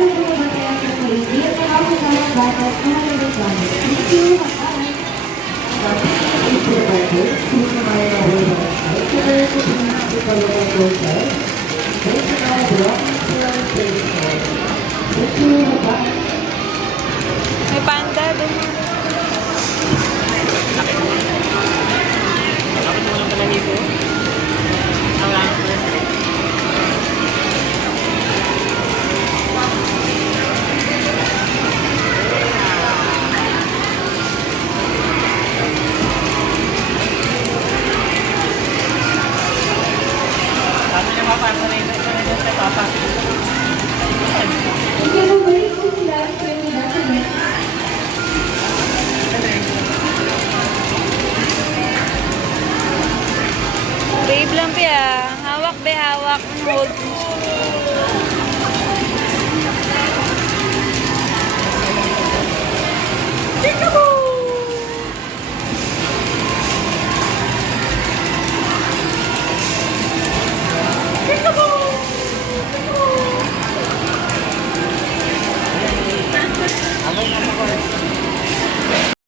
May panda doon. Bakit mo lang balahibo? Wala. Sabi niya papa, sanay na sa papa. Babe lang pe ah. Hawak be, hawak. Hold. Peekaboo!